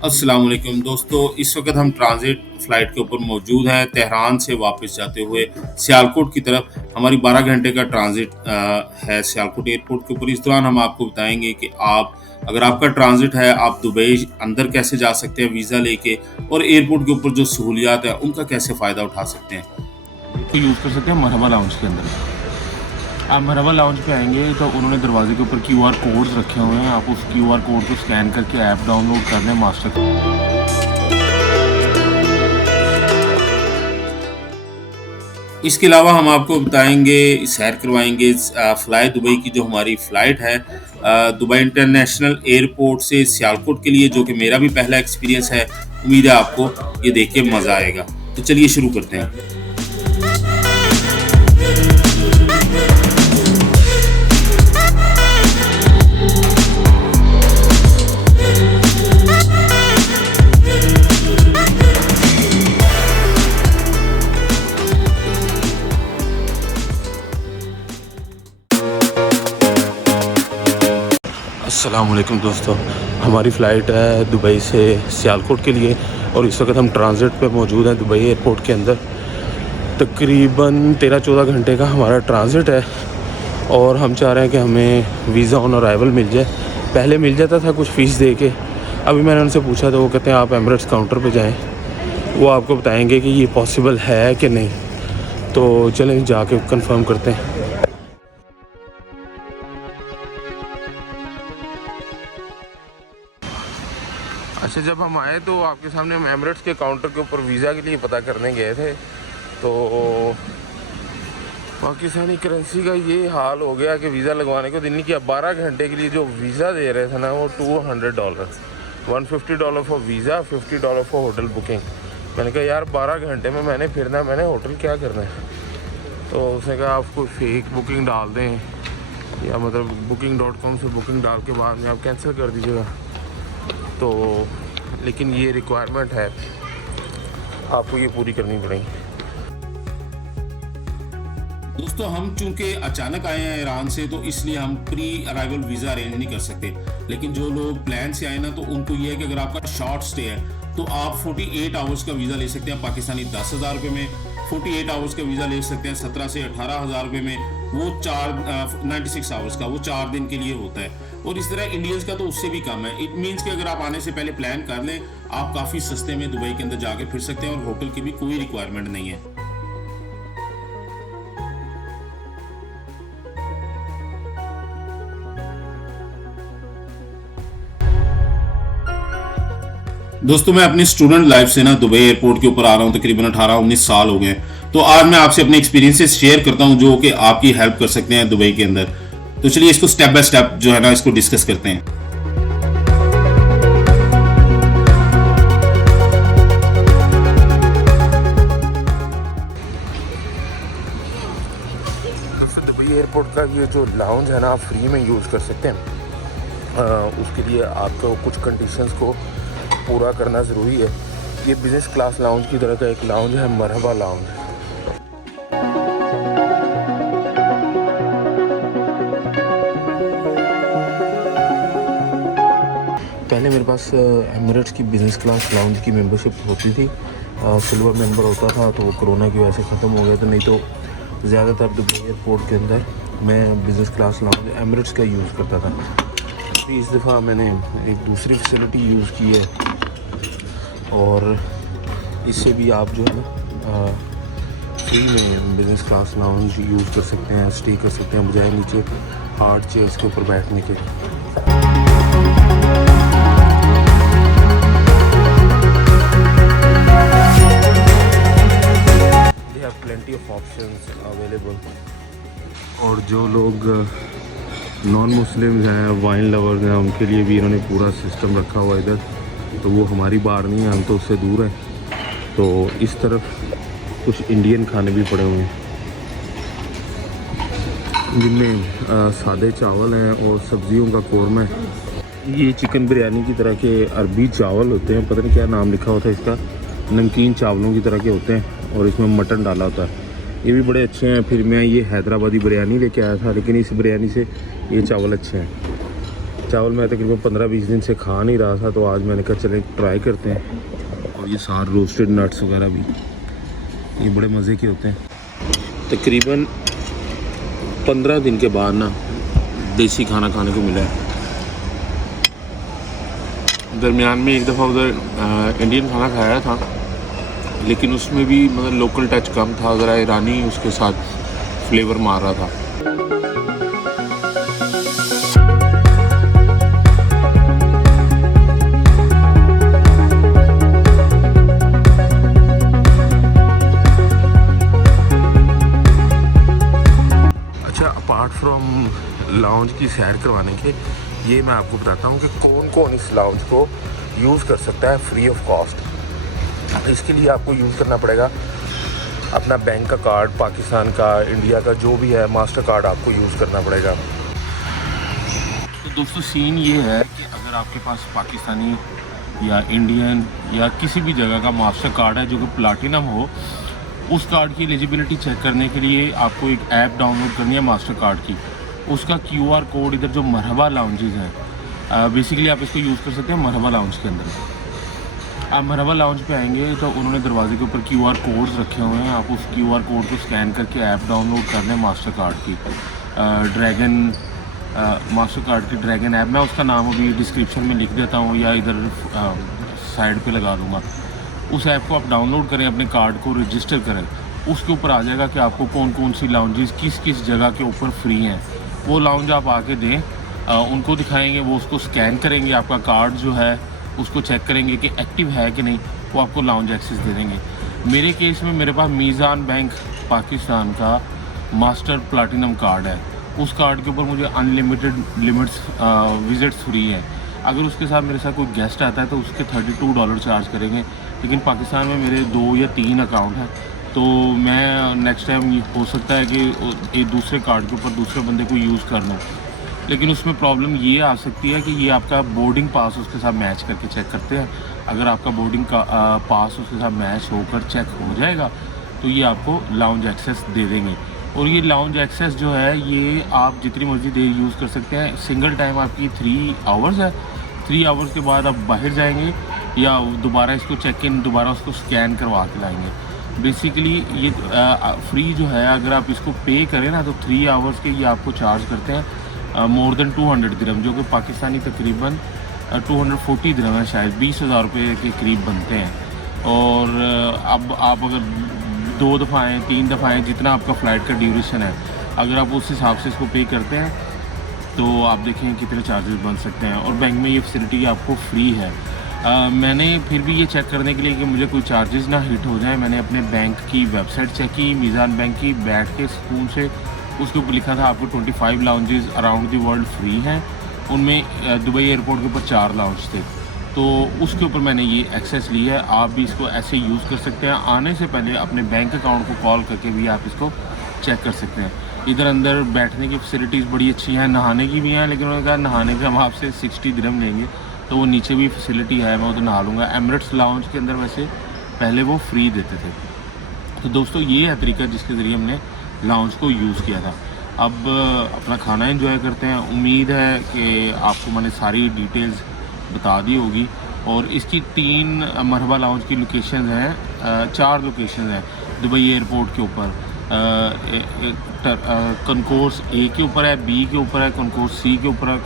अस्सलाम वालेकुम दोस्तों, इस वक्त हम ट्रांजिट फ़्लाइट के ऊपर मौजूद हैं। तेहरान से वापस जाते हुए सियालकोट की तरफ हमारी 12 घंटे का ट्रांजिट है सियालकोट एयरपोर्ट के ऊपर। इस दौरान हम आपको बताएंगे कि आप अगर आपका ट्रांजिट है, आप दुबई अंदर कैसे जा सकते हैं वीज़ा लेके, और एयरपोर्ट के ऊपर जो सहूलियात है उनका कैसे फ़ायदा उठा सकते हैं। को यूज़ कर सकते हैं मरहबा लाउंज के अंदर। आप मरहबा लाउंज पे आएंगे तो उन्होंने दरवाजे के ऊपर क्यूआर कोड्स रखे हुए हैं। आप उस क्यूआर कोड को स्कैन करके ऐप डाउनलोड कर लें मास्टर। इसके अलावा हम आपको बताएंगे, सैर करवाएंगे फ़्लाई दुबई की जो हमारी फ़्लाइट है दुबई इंटरनेशनल एयरपोर्ट से सियालकोट के लिए, जो कि मेरा भी पहला एक्सपीरियंस है। उम्मीद है आपको ये देख के मज़ा आएगा। तो चलिए शुरू करते हैं। अस्सलाम वालेकुम दोस्तों, हमारी फ़्लाइट है दुबई से सियालकोट के लिए और इस वक्त हम ट्रांजिट पे मौजूद हैं दुबई एयरपोर्ट के अंदर। तकरीबन 13-14 घंटे का हमारा ट्रांजिट है और हम चाह रहे हैं कि हमें वीज़ा ऑन अराइवल मिल जाए। पहले मिल जाता था कुछ फ़ीस दे के, अभी मैंने उनसे पूछा तो वो कहते हैं आप एमिरेट्स काउंटर पे जाएं, वो आपको बताएंगे कि ये पॉसिबल है कि नहीं। तो चलें जाके कंफर्म करते हैं। अच्छा, जब हम आए तो आपके सामने हम एमिरेट्स के काउंटर के ऊपर वीज़ा के लिए पता करने गए थे, तो पाकिस्तानी करेंसी का ये हाल हो गया कि वीज़ा लगवाने को दिन नहीं किया। 12 घंटे के लिए जो वीज़ा दे रहे थे ना वो $200, $150 for visa, $50 for hotel booking. मैंने कहा यार 12 घंटे में मैंने फिरना, मैंने होटल क्या करना है। तो उसने कहा आप कोई फेक बुकिंग डाल दें या मतलब booking.com से बुकिंग डाल के बाद में आप कैंसिल कर दीजिएगा। तो लेकिन ये रिक्वायरमेंट है, आपको ये पूरी करनी पड़ेगी। दोस्तों, हम चूंकि अचानक आए हैं ईरान से, तो इसलिए हम प्री अराइवल वीज़ा अरेंज नहीं कर सकते। लेकिन जो लोग प्लान से आए ना, तो उनको ये है कि अगर आपका शॉर्ट स्टे है तो आप 48 आवर्स का वीज़ा ले सकते हैं पाकिस्तानी 10,000 रुपये में। 48 आवर्स का वीज़ा ले सकते हैं 17 से 18,000 रुपये में। वो 96 आवर्स का, वो 4 दिन के लिए होता है। और इस तरह इंडियंस का तो उससे भी कम है। इट मीन्स कि अगर आप आने से पहले प्लान कर लें, आप काफ़ी सस्ते में दुबई के अंदर जाके फिर सकते हैं और होटल की भी कोई रिक्वायरमेंट नहीं है। दोस्तों, मैं अपनी स्टूडेंट लाइफ से ना दुबई एयरपोर्ट के ऊपर आ रहा हूँ, तकरीबन 18-19 साल हो गए। तो आज मैं आपसे अपने एक्सपीरियंसेस शेयर करता हूँ जो कि आपकी हेल्प कर सकते हैं दुबई के अंदर। तो चलिए इसको स्टेप बाय स्टेप जो है ना, इसको डिस्कस करते हैं। दुबई एयरपोर्ट का ये जो लाउंज है ना, आप फ्री में यूज़ कर सकते हैं। उसके लिए आपको कुछ कंडीशंस को पूरा करना ज़रूरी है। ये बिज़नेस क्लास लाउंज की तरह का एक लाउंज है, मरहबा लाउंज। पहले मेरे पास एमिरेट्स की बिज़नेस क्लास लाउंज की मेंबरशिप होती थी, सिल्वर मेंबर होता था, तो वो कोरोना की वजह से ख़त्म हो गया था। नहीं तो ज़्यादातर दुबई एयरपोर्ट के अंदर मैं बिज़नेस क्लास लाउंज एमिरेट्स का यूज़ करता था। इस दफ़ा मैंने एक दूसरी फैसिलिटी यूज़ की है और इससे भी आप जो है ना फ्री में बिज़नेस क्लास लाउंज यूज़ कर सकते हैं, स्टे कर सकते हैं, बजाय नीचे हार्ड चेयर्स के ऊपर बैठने के। They have plenty of options available. और जो लोग नॉन मुस्लिम्स हैं, वाइन लवर्स हैं, उनके लिए भी इन्होंने पूरा सिस्टम रखा हुआ इधर। तो वो हमारी बार नहीं है, हम तो उससे दूर हैं। तो इस तरफ कुछ इंडियन खाने भी पड़े हुए हैं जिनमें सादे चावल हैं और सब्जियों का कोरमा है। ये चिकन बिरयानी की तरह के अरबी चावल होते हैं, पता नहीं क्या नाम लिखा होता है इसका, नमकीन चावलों की तरह के होते हैं और इसमें मटन डाला होता है। ये भी बड़े अच्छे हैं। फिर मैं ये हैदराबादी बिरयानी लेके आया था, लेकिन इस बिरयानी से ये चावल अच्छे हैं। चावल मैं तकरीबन 15-20 दिन से खा नहीं रहा था, तो आज मैंने कहा चलें ट्राई करते हैं। और ये सारे रोस्टेड नट्स वगैरह भी ये बड़े मज़े के होते हैं। तकरीबन 15 दिन के बाद ना देसी खाना खाने को मिला है। दरमियान में एक दफ़ा उधर इंडियन खाना खाया था, लेकिन उसमें भी मतलब लोकल टच कम था, ज़रा ईरानी उसके साथ फ्लेवर मार रहा था। अच्छा, अपार्ट फ्रॉम लाउंज की सैर करवाने के, ये मैं आपको बताता हूँ कि कौन कौन इस लाउंज को यूज़ कर सकता है फ्री ऑफ कॉस्ट। इसके लिए आपको यूज़ करना पड़ेगा अपना बैंक का कार्ड, पाकिस्तान का, इंडिया का जो भी है, मास्टर कार्ड आपको यूज़ करना पड़ेगा। तो दोस्तों सीन ये है कि अगर आपके पास पाकिस्तानी या इंडियन या किसी भी जगह का मास्टर कार्ड है जो कि प्लाटिनम हो, उस कार्ड की एलिजिबिलिटी चेक करने के लिए आपको एक ऐप डाउनलोड करनी है मास्टर कार्ड की। उसका QR कोड इधर जो मरहबा लाउंजेस हैं, बेसिकली आप इसको यूज़ कर सकते हैं मरहबा लाउंज के अंदर। आप मरहबा लाउंज पे आएंगे तो उन्होंने दरवाजे के ऊपर QR कोड्स रखे हुए हैं। आप उस QR कोड को स्कैन करके ऐप डाउनलोड कर लें मास्टर कार्ड की, ड्रैगन मास्टर कार्ड की ड्रैगन ऐप। मैं उसका नाम अभी डिस्क्रिप्शन में लिख देता हूँ या इधर साइड पे लगा दूँगा। उस ऐप को आप डाउनलोड करें, अपने कार्ड को रजिस्टर करें, उसके ऊपर आ जाएगा कि आपको कौन कौन सी लाउंजेस किस किस जगह के ऊपर फ्री हैं। वो लाउंज आप आके दें, उनको दिखाएंगे, वो उसको स्कैन करेंगे, आपका कार्ड जो है उसको चेक करेंगे कि एक्टिव है कि नहीं, वो आपको लाउंज एक्सेस दे देंगे। मेरे केस में मेरे पास मीज़ान बैंक पाकिस्तान का मास्टर प्लाटिनम कार्ड है। उस कार्ड के ऊपर मुझे अनलिमिटेड लिमिट्स विजिट्स फ्री हैं। अगर उसके साथ मेरे साथ कोई गेस्ट आता है तो उसके $32 चार्ज करेंगे, लेकिन पाकिस्तान में मेरे 2 या 3 अकाउंट हैं, तो मैं नेक्स्ट टाइम हो सकता है कि एक दूसरे कार्ड के ऊपर दूसरे बंदे को यूज़ कर लूँ। लेकिन उसमें प्रॉब्लम ये आ सकती है कि ये आपका बोर्डिंग पास उसके साथ मैच करके चेक करते हैं। अगर आपका बोर्डिंग का पास उसके साथ मैच होकर चेक हो जाएगा तो ये आपको लाउंज एक्सेस दे देंगे। और ये लाउंज एक्सेस जो है ये आप जितनी मर्ज़ी देर यूज़ कर सकते हैं। सिंगल टाइम आपकी 3 आवर्स है। 3 आवर्स के बाद आप बाहर जाएंगे या दोबारा इसको चेक इन, दोबारा उसको स्कैन करवा के लाएंगे। बेसिकली ये फ्री जो है, अगर आप इसको पे करें ना तो 3 आवर्स के ये आपको चार्ज करते हैं मोर देन 200 दिरहम, जो कि पाकिस्तानी तकरीबन 240 दिरहम है, शायद 20,000 रुपये के करीब बनते हैं। और अब आप अगर 2 दफ़ा आएँ, 3 दफ़ा आएँ, जितना आपका फ़्लाइट का ड्यूरेशन है, अगर आप उस हिसाब से इसको पे करते हैं तो आप देखें कितने चार्जेस बन सकते हैं। और बैंक में ये फैसिलिटी आपको फ्री है। मैंने फिर भी ये चेक करने के लिए कि मुझे कोई चार्जेस ना हिट हो जाए, मैंने अपने बैंक की वेबसाइट चेक की, मीज़ान बैंक की, बैठ के सुकून से। उसके ऊपर लिखा था आपको 25 lounges around the world free हैं। उनमें दुबई एयरपोर्ट के ऊपर 4 लाउंज थे, तो उसके ऊपर मैंने ये एक्सेस लिया है। आप भी इसको ऐसे यूज़ कर सकते हैं। आने से पहले अपने बैंक अकाउंट को कॉल करके भी आप इसको चेक कर सकते हैं। इधर अंदर बैठने की फैसिलिटीज़ बड़ी अच्छी हैं, नहाने की भी हैं, लेकिन उन्होंने कहा नहाने के हम आपसे 60 दिरहम लेंगे, तो वो नीचे भी फैसिलिटी है, मैं उधर नहा लूँगा। एमिरेट्स लाउंज के अंदर वैसे पहले वो फ्री देते थे। तो दोस्तों ये है तरीका जिसके ज़रिए हमने लाउंज को यूज़ किया था। अब अपना खाना एंजॉय करते हैं। उम्मीद है कि आपको मैंने सारी डिटेल्स बता दी होगी। और इसकी 3 मरहबा लाउंज की लोकेशन हैं, 4 लोकेशन हैं दुबई एयरपोर्ट के ऊपर। कनकोर्स A के ऊपर है, B के ऊपर है, कनकोर्स C के ऊपर है,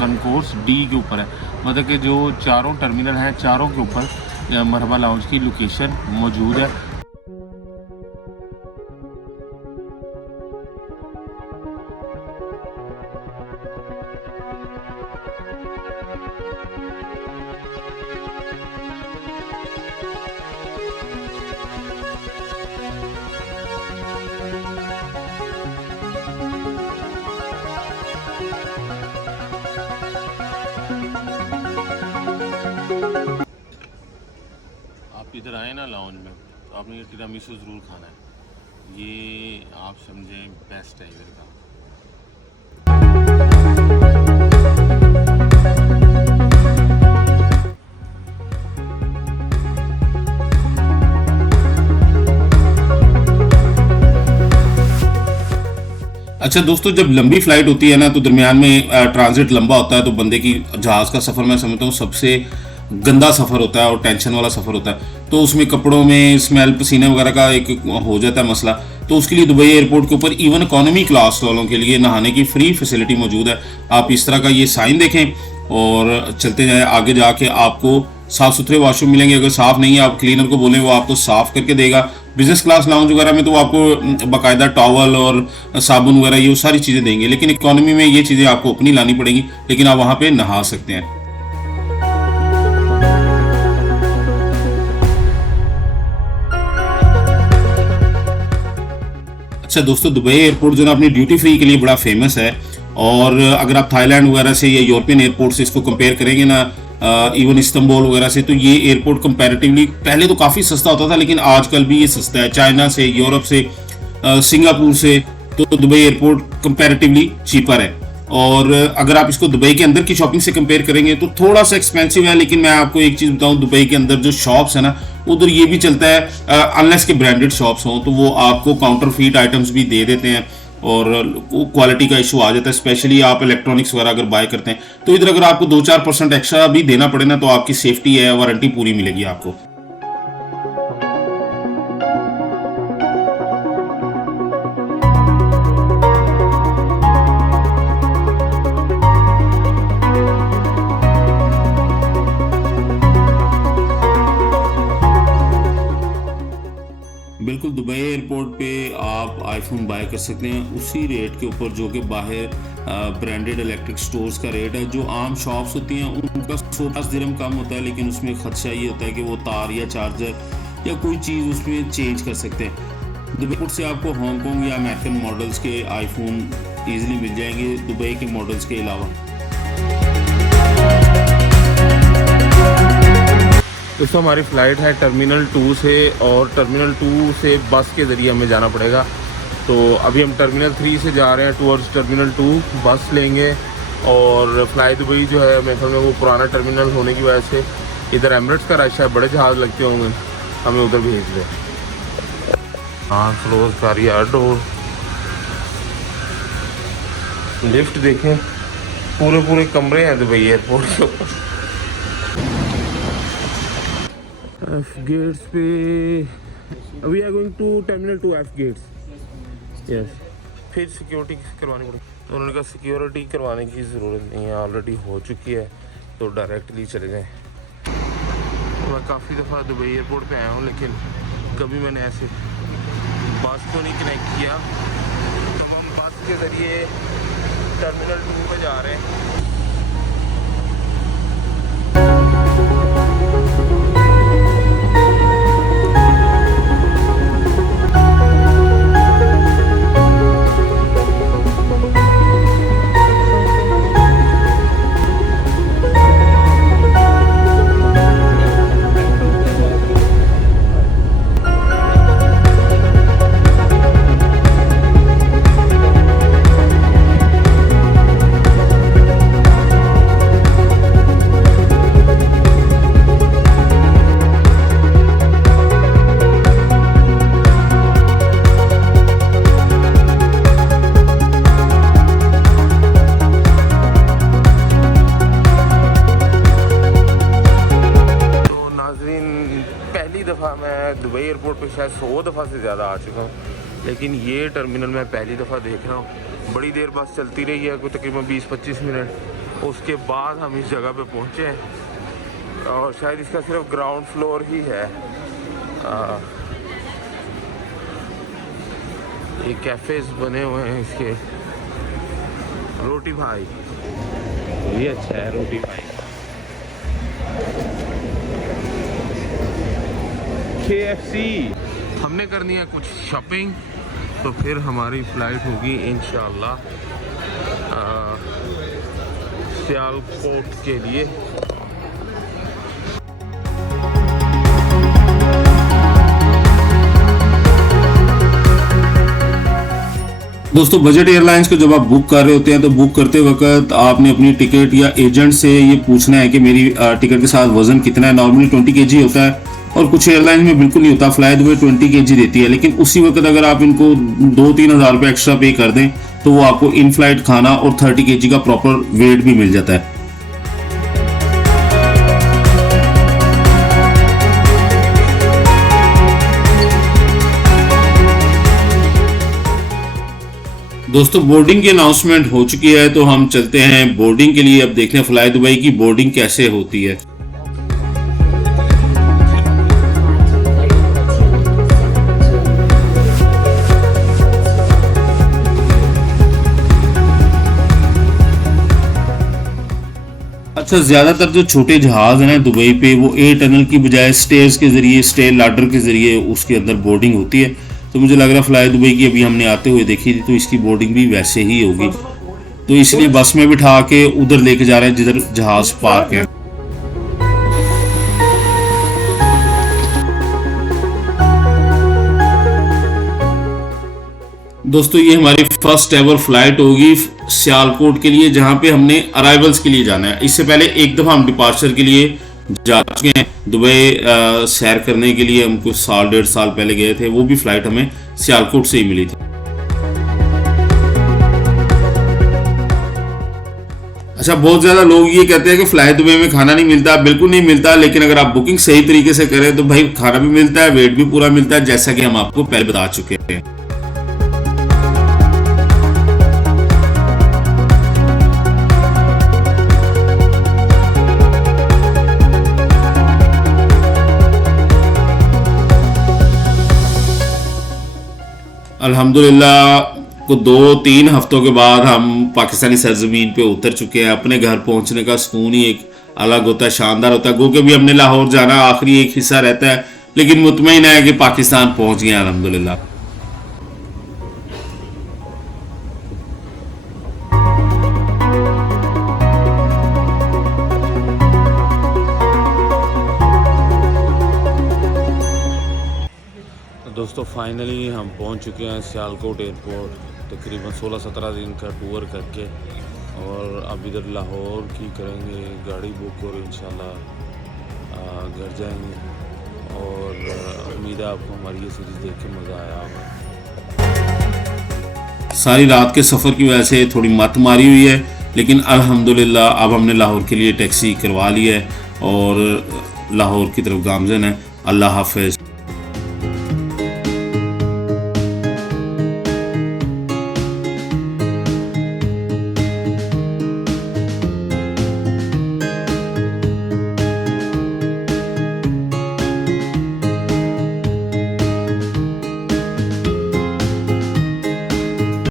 कनकोर्स D के ऊपर है। मतलब कि जो चारों टर्मिनल हैं, चारों के ऊपर मरहबा लाउंज की लोकेशन मौजूद है। आप इधर आए ना लाउंज में, तो आपने ये टिरामिसू ज़रूर खाना है। ये आप समझें बेस्ट है इधर का। अच्छा दोस्तों, जब लंबी फ्लाइट होती है ना तो दरमियान में ट्रांजिट लंबा होता है, तो बंदे की जहाज़ का सफ़र मैं समझता हूँ सबसे गंदा सफ़र होता है और टेंशन वाला सफ़र होता है। तो उसमें कपड़ों में स्मेल, पसीने वगैरह का एक हो जाता है मसला। तो उसके लिए दुबई एयरपोर्ट के ऊपर इवन इकोनॉमी क्लास वालों के लिए नहाने की फ्री फैसिलिटी मौजूद है। आप इस तरह का ये साइन देखें और चलते जाएँ, आगे जाके आपको साफ़ सुथरे वॉशरूम मिलेंगे। अगर साफ़ नहीं है, आप क्लीनर को बोलें, वो आपको साफ़ करके देगा। बिजनेस क्लास लाउंज वगैरह में तो वो आपको बाकायदा टॉवल और साबुन वगैरह ये सारी चीज़ें देंगे, लेकिन इकोनॉमी में ये चीज़ें आपको अपनी लानी पड़ेंगी, लेकिन आप वहाँ पे नहा सकते हैं। अच्छा दोस्तों, दुबई एयरपोर्ट जो ना अपनी ड्यूटी फ्री के लिए बड़ा फेमस है, और अगर आप थाईलैंड वगैरह से या यूरोपियन एयरपोर्ट से इसको कंपेयर करेंगे ना, इवन इस्तांबुल वगैरह से, तो ये एयरपोर्ट कंपैरेटिवली पहले तो काफ़ी सस्ता होता था, लेकिन आजकल भी ये सस्ता है। चाइना से, यूरोप से, सिंगापुर से, तो दुबई एयरपोर्ट कंपैरेटिवली चीपर है। और अगर आप इसको दुबई के अंदर की शॉपिंग से कंपेयर करेंगे तो थोड़ा सा एक्सपेंसिव है, लेकिन मैं आपको एक चीज़ बताऊं, दुबई के अंदर जो शॉप्स है ना, उधर ये भी चलता है, अनलेस के ब्रांडेड शॉप्स हों तो वो आपको काउंटर फीट आइटम्स भी दे देते हैं, और क्वालिटी का इशू आ जाता है। स्पेशली आप इलेक्ट्रॉनिक्स वगैरह अगर बाय करते हैं तो इधर अगर आपको 2-4% एक्स्ट्रा भी देना पड़े ना, तो आपकी सेफ्टी है, वारंटी पूरी मिलेगी आपको। बिल्कुल, दुबई एयरपोर्ट पे आप आईफोन बाय कर सकते हैं उसी रेट के ऊपर जो कि बाहर ब्रांडेड इलेक्ट्रिक स्टोर्स का रेट है। जो आम शॉप्स होती हैं उनका 100 दिरहम कम होता है, लेकिन उसमें खदशा ये होता है कि वो तार या चार्जर या कोई चीज़ उसमें चेंज कर सकते हैं। दुबई एयरपोर्ट से आपको हांगकॉन्ग या अमेरिकन मॉडल्स के आईफोन ईजिली मिल जाएंगे, दुबई के मॉडल्स के अलावा। दोस्तों, हमारी फ़्लाइट है टर्मिनल 2 से, और टर्मिनल 2 से बस के ज़रिए हमें जाना पड़ेगा। तो अभी हम टर्मिनल 3 से जा रहे हैं टूवर्ड्स टर्मिनल 2, बस लेंगे। और फ्लाई दुबई जो है मेरे ख्याल में वो पुराना टर्मिनल होने की वजह से इधर एमिरेट्स का रश है, बड़े जहाज़ लगते होंगे, हमें उधर भेज दें। हाँ, क्लोज कर रही है डोर। लिफ्ट देखें, पूरे पूरे कमरे हैं दुबई एयरपोर्ट के ऊपर। एफ गेट्स पे we are going to terminal 2 F gates. Yes, फिर सिक्योरिटी करवानी पड़ेगी, तो उन्होंने कहा सिक्योरिटी करवाने की ज़रूरत नहीं है, ऑलरेडी हो चुकी है, तो डायरेक्टली चले जाएं। मैं काफ़ी दफ़ा दुबई एयरपोर्ट पे आया हूँ, लेकिन कभी मैंने ऐसे बस को नहीं कनेक्ट किया। तो हम बस के ज़रिए टर्मिनल 2 पे जा रहे हैं। दुबई एयरपोर्ट पे शायद 100 दफ़ा से ज़्यादा आ चुका हूँ, लेकिन ये टर्मिनल मैं पहली दफ़ा देख रहा हूँ। बड़ी देर बस चलती रही है, कोई तकरीबन 20-25 मिनट, उसके बाद हम इस जगह पे पहुँचे हैं। और शायद इसका सिर्फ ग्राउंड फ्लोर ही है। ये कैफ़ेज़ बने हुए हैं इसके। रोटी भाई ये अच्छा है, रोटी भाई। KFC। हमने करनी है कुछ शॉपिंग, तो फिर हमारी फ़्लाइट होगी इंशाल्लाह सियालकोट के लिए। दोस्तों, बजट एयरलाइंस को जब आप बुक कर रहे होते हैं तो बुक करते वक्त आपने अपनी टिकट या एजेंट से ये पूछना है कि मेरी टिकट के साथ वज़न कितना है। नॉर्मली 20 kg होता है, और कुछ एयरलाइन में बिल्कुल नहीं होता। फ्लाई दुबई 20 kg देती है, लेकिन उसी वक्त अगर आप इनको 2-3 हज़ार रुपये एक्स्ट्रा पे कर दें तो वो आपको इन फ्लाइट खाना और 30 kg का प्रॉपर वेट भी मिल जाता है। दोस्तों बोर्डिंग की अनाउंसमेंट हो चुकी है, तो हम चलते हैं बोर्डिंग के लिए। अब देखते हैं फ्लाई दुबई की बोर्डिंग कैसे होती है। अच्छा, ज़्यादातर जो छोटे जहाज़ हैं दुबई पे वो एयर टनल की बजाय स्टेयर्स के ज़रिए, स्टेयर लाडर के ज़रिए उसके अंदर बोर्डिंग होती है। तो मुझे लग रहा है फ्लाई दुबई की अभी हमने आते हुए देखी थी, तो इसकी बोर्डिंग भी वैसे ही होगी। तो इसलिए बस में बिठा के उधर लेके जा रहे हैं जिधर जहाज़ पार्क है। दोस्तों ये हमारी फर्स्ट एवर फ्लाइट होगी सियालकोट के लिए, जहाँ पे हमने अराइवल्स के लिए जाना है। इससे पहले एक दफ़ा हम डिपार्चर के लिए जा चुके हैं दुबई सैर करने के लिए। हम कुछ 1.5 साल पहले गए थे, वो भी फ्लाइट हमें सियालकोट से ही मिली थी। अच्छा, बहुत ज़्यादा लोग ये कहते हैं कि फ्लाई दुबई में खाना नहीं मिलता। बिल्कुल नहीं मिलता, लेकिन अगर आप बुकिंग सही तरीके से करें तो भाई खाना भी मिलता है, वेट भी पूरा मिलता है, जैसा कि हम आपको पहले बता चुके हैं। अल्हम्दुलिल्लाह को 2-3 हफ्तों के बाद हम पाकिस्तानी सरजमीन पे उतर चुके हैं। अपने घर पहुंचने का सुकून ही एक अलग होता है, शानदार होता है। गो के भी हमने लाहौर जाना आखिरी एक हिस्सा रहता है, लेकिन मुतमईन है कि पाकिस्तान पहुंच गए अल्हम्दुलिल्लाह। दोस्तों फाइनली हम पहुंच चुके हैं सियालकोट एयरपोर्ट, तकरीबन 16-17 दिन का टूर करके। और अब इधर लाहौर की करेंगे गाड़ी बुक और इंशाल्लाह घर जाएंगे। और उम्मीद है आपको हमारी ये सीरीज़ देख के मज़ा आया होगा। सारी रात के सफ़र की वजह से थोड़ी मत मारी हुई है, लेकिन अल्हम्दुलिल्लाह अब हमने लाहौर के लिए टैक्सी करवा ली है और लाहौर की तरफ गामज़न है। अल्लाह हाफ़िज़।